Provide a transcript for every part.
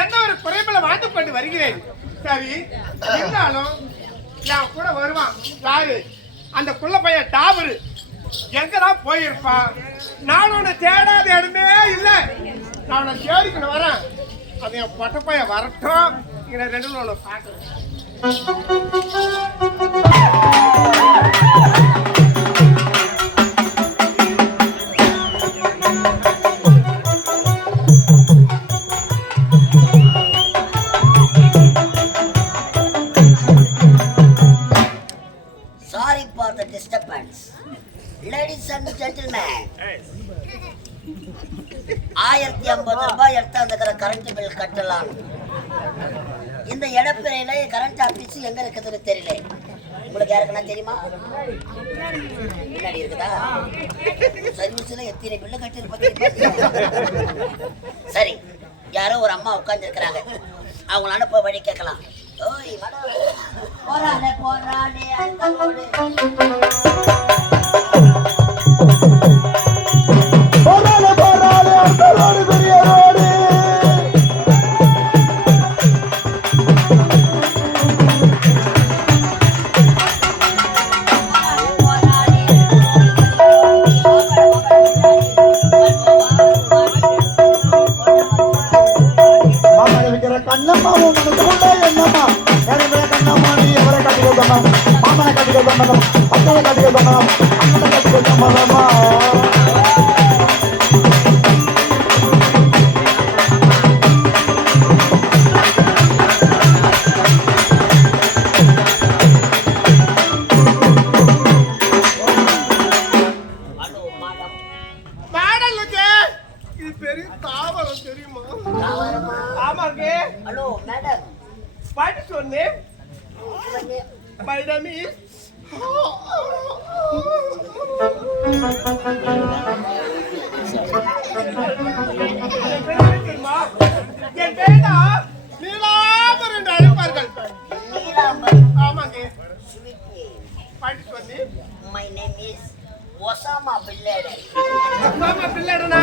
எந்த ஒரு குறைபல வாழ்ந்து கொண்டு வருகிறேன். சரி, இருந்தாலும் நான் கூட வருவான் யாரு, அந்த குள்ள பையன் டாபரு எங்கதான் போயிருப்பான். நான் உன்னை தேடாத இடமே இல்லை, நான் உன்னை தேடிக்கிட்டு வரேன். அது என் பொட்ட பையன் வரட்டும், இங்க ரெண்டு நாள் பார்க்குறேன். Sorry for the disturbance. Ladies and gentlemen, 1050 ரூபாய் எடுத்து அந்த கரண்ட் பில் கட்டலாம். இந்த இடப்பிறையில கரண்ட் ஆபீஸ் எங்க இருக்குதுன்னு தெரியல. உங்களுக்கு யாருக்குன்னா தெரியுமா? முன்னாடி இருக்குதா? சர்வீஸ்ல எத்தனை பில்லு கட்டிருப்பாங்க. சரி, யாரோ ஒரு அம்மா உட்கார்ந்து இருக்கிறாங்க, அவங்கள அனுப்ப வழி கேட்கலாம். ஓய் மேடம், போறானே போறானே அந்த போடு போறானே போறானே அந்த ரோடு பெரிய ரோடு. போறானே சம்மதம் அக்கறை கட்டிய சம்மதம் அண்ணன் கட்டிய சம்மதமா ஹலோ மேடம். மாடலுக்கு இது பெரிய தாவரம் தெரியுமா? தாவரமா? ஆமாங்க. Hello madam. பாட்டு சொன்னேன். இவங்க My name is என் பேரா நீலாம்பரம் என்று அழைப்பார்கள். நீலாம்பரி. ஆமாங்க. ஸ்வீட்டி. பாட்டு சொன்னி மை நேம் இஸ் ஒசாமா பில்லேடன். ஆமா பிள்ளைடனா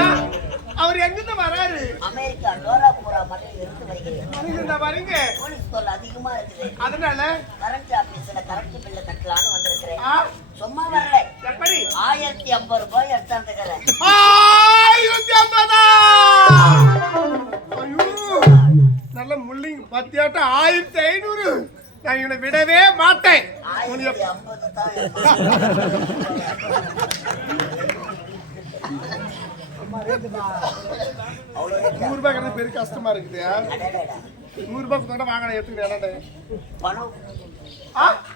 அவர் எங்கிருந்து வராரு? அமெரிக்கா டோராபுரா மட்டும் இருந்து வருகிறேன். வருகிறதா வரீங்க? போலீஸ் தொல்லை அதிகமா இருக்குது. அதனால கரண்ட் ஆபீஸ்ல கரண்ட் பில்ல கட்டலான்னு வந்திருக்கிறேன். ஆ, சும்மா வரல. எப்படி 1050 ரூபாய் எடுத்தாந்துக்கிறேன். 1050. ஐயோ நல்ல முள்ளிங்க பத்தியாட்டம் 1500. நான் இவனை விடவே மாட்டேன். 1050 தான். நூறு ரூபாய் கிடையாது பெரிய கஷ்டமா இருக்குது. அடடடா. 100 ரூபாய் கொடுத்தா வாங்க எடுத்துக்கிறேன். பணம்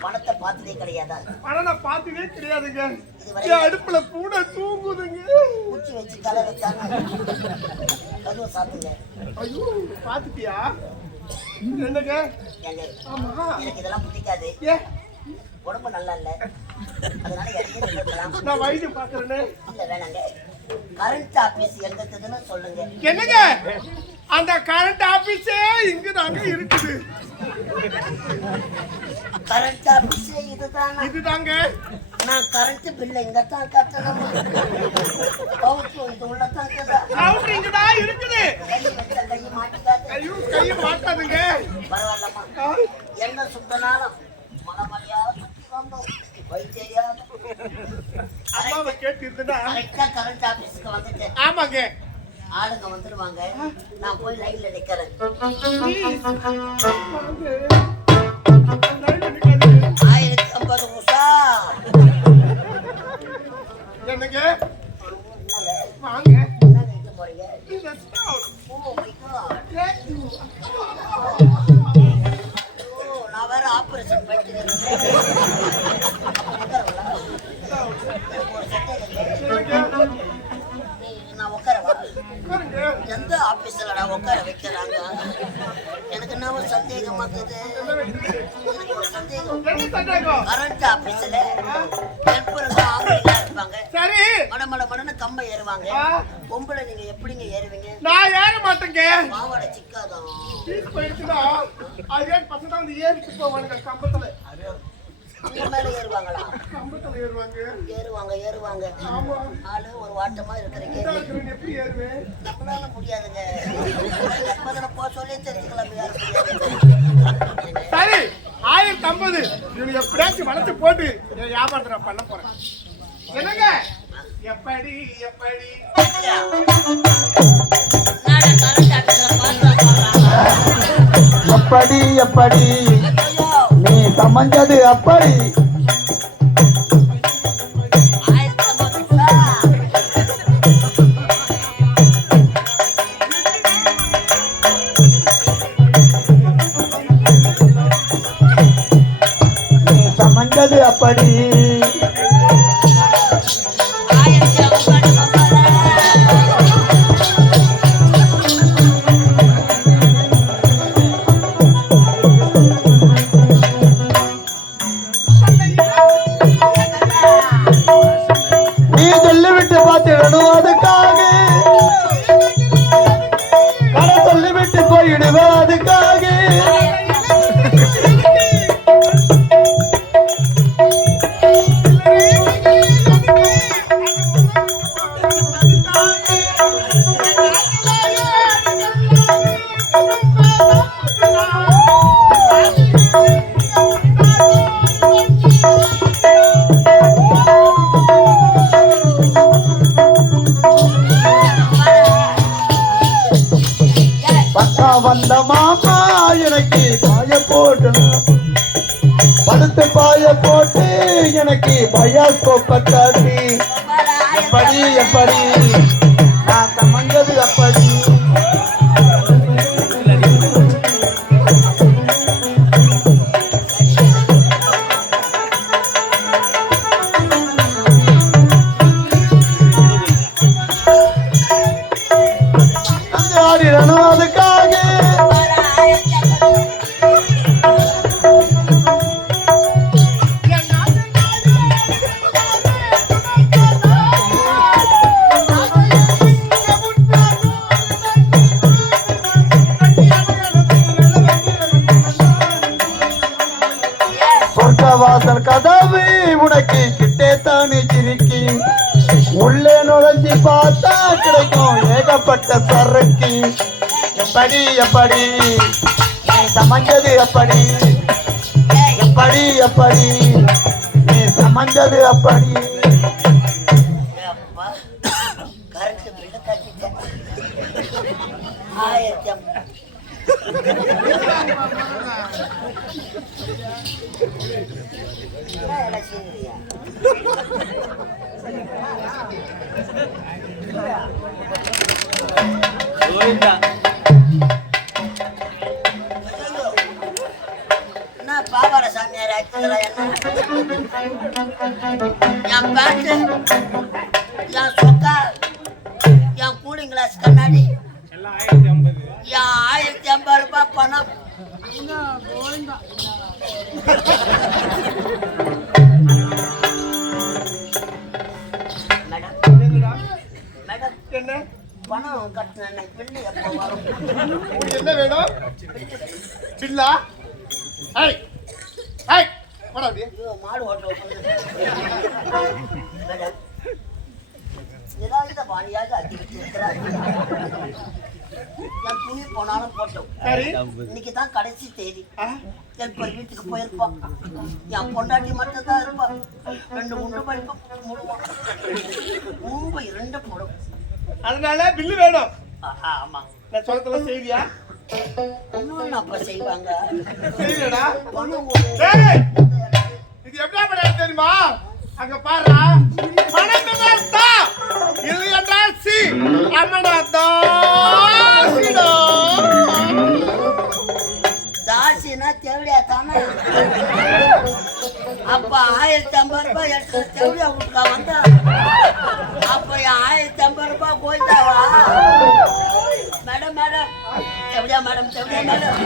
பணத்தை பார்த்ததே கிடையாதா? பணம் நான் பார்த்ததே கிடையாதுங்க. இதுவரை என் அடுப்புல பூனை தூங்குதுங்க. பூச்சி வச்சு தலை வச்சாங்க. கதவை சாத்துங்க. ஐயோ பாத்துட்டியா? என்னங்க? ஏங்க, ஆமா. எனக்கு இதெல்லாம் பிடிக்காது. ஏ உடம்பு நல்லா இல்ல, அதனால இறங்கி நிக்கலாம். நான் வைத்தியம் பாக்குறேன்னு. இல்ல வேணாங்க. கரண்ட் ஆபீஸ் எங்க இருக்குதுன்னு சொல்லுங்க. என்னங்க அந்த கரண்ட் ஆபீஸே இங்க தாங்க இருக்குது. கரண்ட் ஆபீஸ் இதுதானா? இதுதாங்க. நான் கரண்ட் பில்ல இங்க தான் கட்டணும். பவுச்சு இது உள்ள தான் இருக்குதா? கவுண்டர் இங்க தான் இருக்குது. கை வச்ச கை மாட்டிக்காது. ஐயோ கையை மாட்டாதுங்க. பரவாயில்லம்மா. என்ன சுத்தனாலும் மனமலையா சுத்தி வந்தோம். வைத்தியா அம்மாவை கேட்டு இருந்தா. கரெக்டா கரண்ட் ஆபீஸ்க்கு வந்துட்டேன். ஆமாங்க. ஆளுங்க வந்துருவாங்க. நான் போய் லைன்ல நிக்கிறேன். Please. வாங்க. 1050 உஷா. என்னங்க என்னங்க? வாங்க. என்ன நினைக்க போறீங்க? Let's go. Oh my God. Let's go. ஓ, நான் வேற ஆபரேஷன் பண்ணிட்டு இருக்கேன். உட்காருங்களா? ஒரு சந்தேகம். நான் உட்காரவா? உட்காருங்க. எந்த ஆபீஸ்ல நான் உட்கார வைக்கிறாங்க? எனக்கு என்ன ஒரு சந்தேகமா இருக்குது. எனக்கு ஒரு சந்தேகம். என்ன சந்தேகம்? கரண்ட் ஆபீஸ்ல ஹெல்ப்பருங்க ஆம்பளைங்களா இருப்பாங்க. சரி. மடன்னு கம்பை ஏறுவாங்க. பொம்பளை நீங்க எப்படிங்க ஏறுவீங்க? நான் ஏற மாட்டேங்க. பாவாடை சிக்காதான். பீஸ் போயிடுச்சுன்னா அதே பசங்க தான் வந்து ஏறிட்டு போவானுங்க கம்பத்துல. உங்க மேல ஏறுவாங்களா? கம்பத்துல ஏறுவாங்க. ஏறுவாங்க. ஆமா. ஆளு ஒரு வாட்டமா இருக்கிறீங்க. எப்படி ஏறுவேன்? நம்மளால முடியாதுங்க. முதல்ல போ சொல்லி தெரிஞ்சுக்கலாம். சரி 1050 இவனுக்கு எப்படியாச்சும் வளர்த்து போட்டு என் வியாபாரத்தை நான் பண்ண போறேன். என்னங்க எப்படி எப்படி எப்படி எப்படி நீ சமைஞ்சது அப்படி நீ சமைஞ்சது அப்படி நீ சொல்லிவிட்டு பார்த்திடணும் அதுக்காக கடை சொல்லிவிட்டு போயிடுவேன் அதுக்காக பக்கா வந்த மாமா எனக்கு பாய போட்டு படுத்து பாய போட்டு எனக்கு பயாஸ்கோப் பத்தாது. எப்படி எப்படி நான் சமஞ்சது அப்படி. அந்த ஆடிடணும் அதுக்காக வாசல் கதவு உனக்கு கிட்டே தானே சிரிக்கி. உள்ளே நுழைஞ்சி பார்த்தா கிடைக்கும் ஏகப்பட்ட சரக்கு. எப்படி எப்படி நீ சமைஞ்சது எப்படி. எப்படி எப்படி நீ சமைஞ்சது அப்படி. கரண்ட் பில்லு கட்டிட்டேன் 1000. என்ன பாவாட சாமியார் ஆச்சுங்களா? என் பேட்டு, என் சொக்கா, என் கூலிங் கிளாஸ் கண்ணாடி என் 1050 ரூபாய் பணம். மேடம் என்ன பணம் கட்டின பில்லு எப்போ வரும்? உங்களுக்கு என்ன வேணும்? பில்லா? ஏய் ஏய் போடா அப்படியே. ஐயோ, மாடு ஓட்ட மேடம் ஏதாவது பாணியாக அடிக்கிட்டு இருக்கிறார். நான் துணி போனாலும் போட்டோம். சரி இன்னைக்கு தான் கடைசி தேதி. என் வீட்டுக்கு போயிருப்பான். என் பொண்டாட்டி மட்டும் தான் இருப்பான். 2 உண்டு படிப்பு முழுவான். மூம்பு 2 போடும். அதனால பில்லு வேணும். ஆமா, நான் சொல்லத்துல செய்தியா? ஒண்ணு அப்ப செய்வாங்க. செய்யடா. பணம் டேய் இது எப்படியா பண்றது தெரியுமா? அங்க பாருடா. பணம் என்றால் தா, இல்லை என்றால் சி. அம்மடா தாசிடா. தாசினா தேவையா தானே? அப்ப 1050 ரூபாய் எடுத்து தேவையா வீட்டுக்கா வந்தா? அப்ப 1050 ரூபாய் போயிட்டாவா? மேடம் மேடம் தேவையா மேடம் தேவையா மேடம்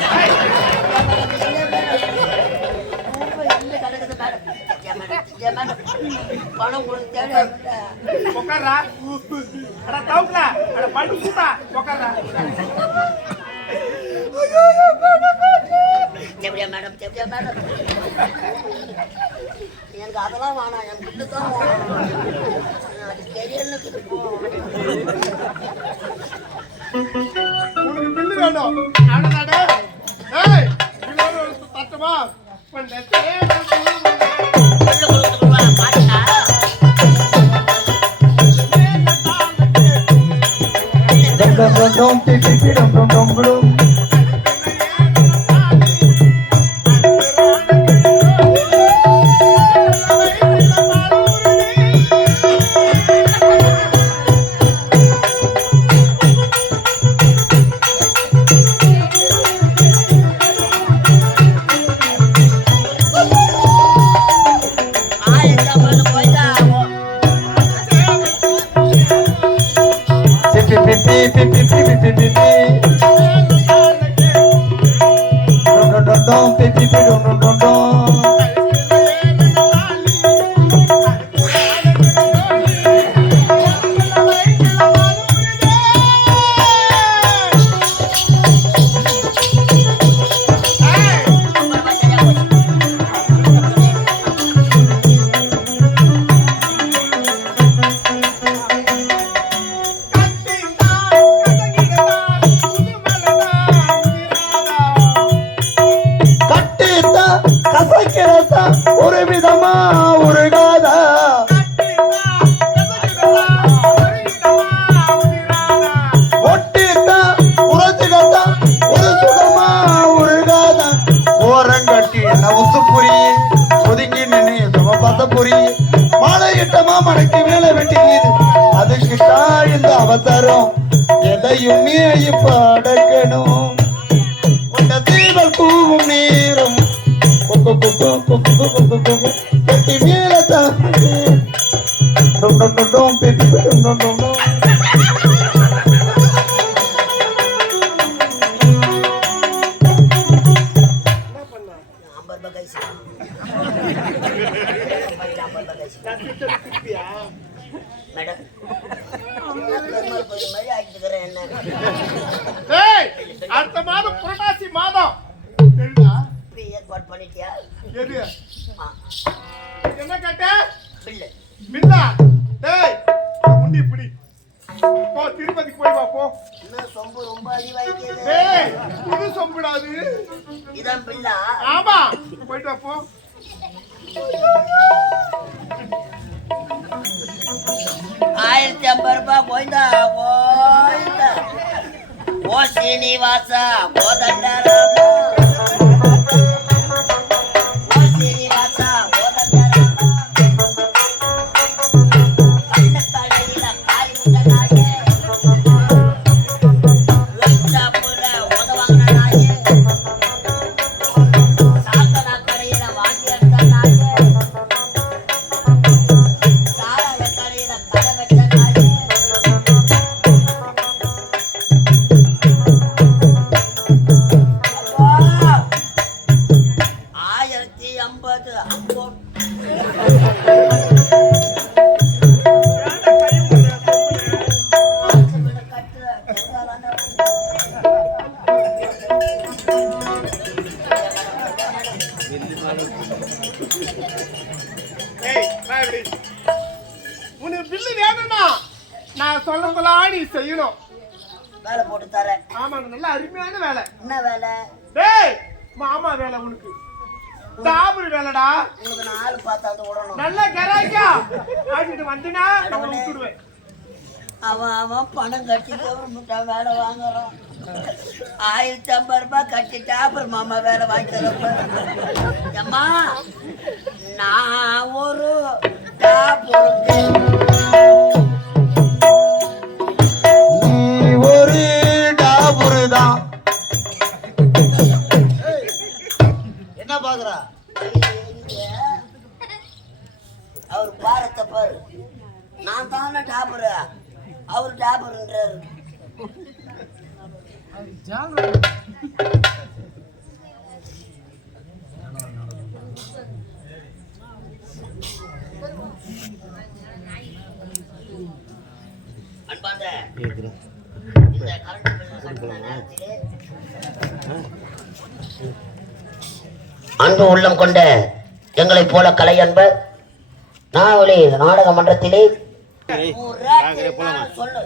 கிடக்குது மேடம். பணம் உங்களுக்கு தேவையா? உட்கார்றா. அட தவுக்கல. அட பட்டு கூட்டா. உட்கார்றா. தேவையா மேடம் தேவையா மேடம்? எனக்கு அதெல்லாம் வேணாம், என் பில்லு தான் அது தெரியலன்னு உனக்கு பில்லு வேணும். அடடா. ஏய் பில்லு தட்டுமா? பண்ணே. Dum dum dum dum. Pi pi pi pi pi pi pi pi pi. புரிய மாலையிட்ட மாமனுக்கு வேலை வெட்டிக்குது அதுக்கிட்டா இந்த அவசரம் எதையுமே இப்ப அடக்கணும் உன்ன தீவல் கூவும் நேரம் கொக்கு கொக்கு கொக்கு கொக்கு கொக்கு கட்டி மேலத்தான் மேடம் மாதிரி ஆக்கிட்டுக்கிறேன் என்ன ஏய், அடுத்த மாதம் புரட்டாசி மாதம் தெரியுதா? ஏற்பாடு பண்ணிட்டியா? எது ஆ, என்ன கேட்ட பில்லு மில்லா? டேய் முண்டி பிடி போ, திருப்பதிக்கு போய் வா போ. இன்னும் சொம்பு ரொம்ப அதிகமாக்கியது. டேய் புது சொம்பிடாது. இதான் பில்லா? ஆமா, போயிட்டு வா போ. ₹1050 போய்தா போய்தா. ஓ சீனிவாசா கோதண்டராமா, ஓ சீனிவாசா கோதண்டராமா, கண்ணக்காலையில காய் முட்டனாயே, லட்சாப்புல உதவாங்கின நாயே, சாக்கனா கடையில வாங்கி எடுத்த நாயே, சாராய கடையில கடை வச்ச நாயே, 1050 அம்போட் ஏய் வா இப்படி. உனக்கு பில்லு வேணும்னா நான் சொல்ல நீ செய்யணும். வேலை போட்டு தரேன். ஆமா, நல்ல அருமையான வேலை. என்ன வேலை? டேய் மாமா வேலை உனக்கு. டாபர் வேலைடா. உங்களுக்கு நான் ஆள் பார்த்தாந்து விடணும். நல்ல கராய்க்கா ஆடிட்டு வந்தினா நான் விட்டுடுவேன். அவன் பணம் கட்டி கவர்மெண்ட்டா வேலை வாங்குறான். ₹1050 கட்டிட்டா அப்புறம் மாமா வேலை வாங்கி தரப்ப அம்மா நான் ஒரு டாபுருக்கு நீ ஒரு டாபுரு தான் என்ன பாக்குறா அவர் பாரத்தை பாரு. நான் தானே டாபரு, அவர் டாபருன்றாரு. அன்பார்ந்த இந்த கரண்ட் பில் கட்டின நேரத்திலே அன்பு உள்ளம் கொண்ட எங்களைப் போல கலை அன்பர் நாவலி நாடக மன்றத்திலே சொல்லு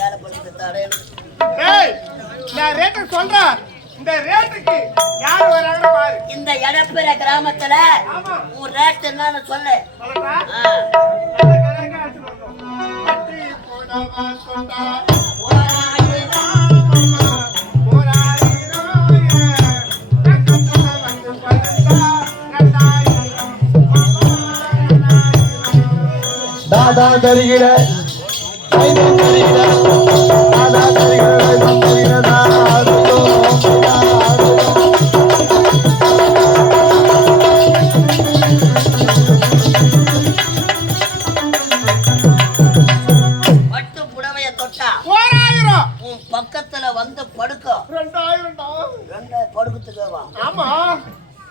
வேலை பண்ணிட்டு டேய் நான் ரேட்டு சொல்றேன். இந்த ரேட்டுக்கு யார் வராங்கன்னு பாரு. இந்த எடப்பிற கிராமத்துல ஆமா உன் ரேட் என்னன்னு சொல்லு. சொல்லடா. ஆ. நல்ல கராய்க்கா ஆச்சு வரணும். பட்டி போடாமா சொண்டா தாதா தருகிற வைதம் தருகிற தாதா தருகிற வைதம் தருகிற பட்டு புடவைய தொட்டா 4000 உன் பக்கத்துல வந்து படுக்கும். 2000 படுக்கத்துக்கு வா. ஆமா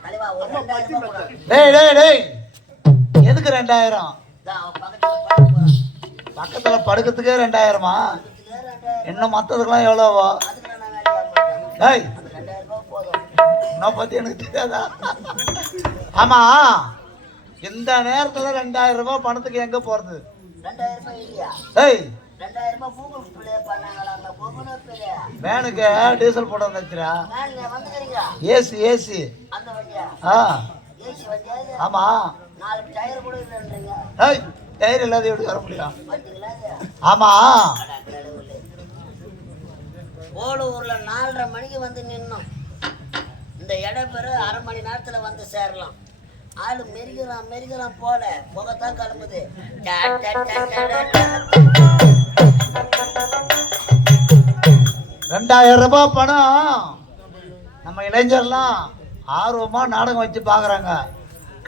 தலைவா ஒரு 2000 கூட. டேய் டேய் டேய் எதுக்கு 2000 அவன் பக்கத்துல படுக்க போறான். பக்கத்துல படுக்கிறதுக்கே 2000மா இதுல 2000 இன்னும் மத்ததுக்கெல்லாம் எவ்வளவா அதுக்கு நான் வேலைக்கு ஆக மாட்டேன். டேய் அந்த 2000 போதும். உன்னை பத்தி எனக்கு தெரியாதா ஆமா இந்த நேரத்துல 2000 பணத்துக்கு எங்க போறது 2000 இல்லையா? டேய் 2000 கூகுள் பிளே பண்ணாங்களா? அந்த கூகுள் பிளே வேனுக்கு டீசல் போட வந்துச்சுரா மேல வந்துக்கிறீங்களா? ஏசி ஏசி அந்த வண்டியா? ஆ ஏசி வண்டியா இது? ஆமா 4 டயர் கூட இல்லைன்றீங்க. டேய் டயர் இல்லாத எப்படி வர முடியும் பார்த்தீங்களா இது? ஆமா அட கடவுளே. ஓலூர்ல 4:30 மணிக்கு வந்து நின்னோம். இந்த இடம் பெரு 1/2 மணி நேரத்துல வந்து சேரலாம். ஆளு மெருகிறான் போல புகத்தான் கிளம்புது. 2000 ரூபாய் பணம் நம்ம இளைஞர்லாம் ஆர்வமா நாடகம் வச்சு பாக்குறாங்க.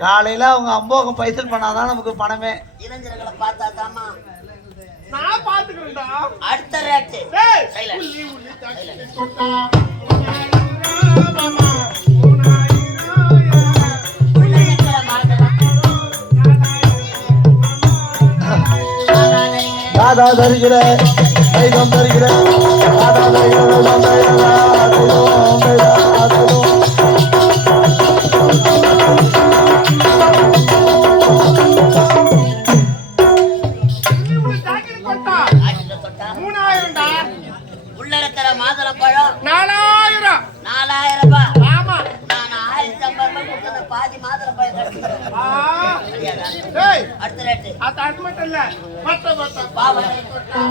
காலையில அவங்க அம்போகம் பைசல் பண்ணாதான் நமக்கு பணமே. இளைஞர்களை பார்த்தா தாமா நான் பாத்துக்கிறேன்டா. அடுத்த ரேட்டு டேய், சைலண்ட். உள்ளி உள்ளி தட்டி தொட்டா. மாமா, உள்ள இருக்கிற மாதம் தாதா தருகிற தைதம் தருகிற தாதா தருகிற உள்ளி உள்ளி தட்டி தொட்டா. ஆட்டில தொட்டா 3000டா. உள்ள இருக்கிற மாதுளம் பழம் 4000. 4000 ரூபாய். ஆமா. நான் 1050 ரூபாய் கொடுத்த பாதி மாதுளம் பழம் கட்டுறேன். ஆ. சரியாடா? டேய், அடுத்த ரேட்டு அது மட்டும் இல்ல. மத்த பாவனை தொட்டா.